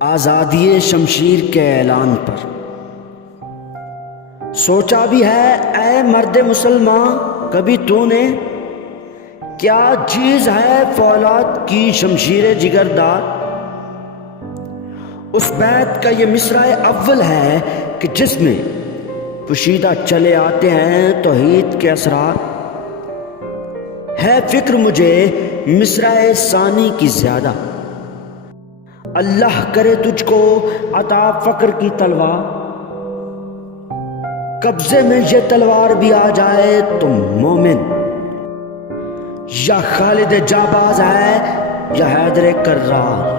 آزادی شمشیر کے اعلان پر سوچا بھی ہے اے مرد مسلمان کبھی تو نے، کیا چیز ہے فولاد کی شمشیر جگردار؟ اس بیت کا یہ مصرع اول ہے کہ جس میں پوشیدہ چلے آتے ہیں توحید کے اسرار۔ ہے فکر مجھے مصرع ثانی کی زیادہ، اللہ کرے تجھ کو عطا فقر کی تلوار۔ قبضے میں یہ تلوار بھی آ جائے تو مومن یا خالد جاباز ہے یا حیدر کرار۔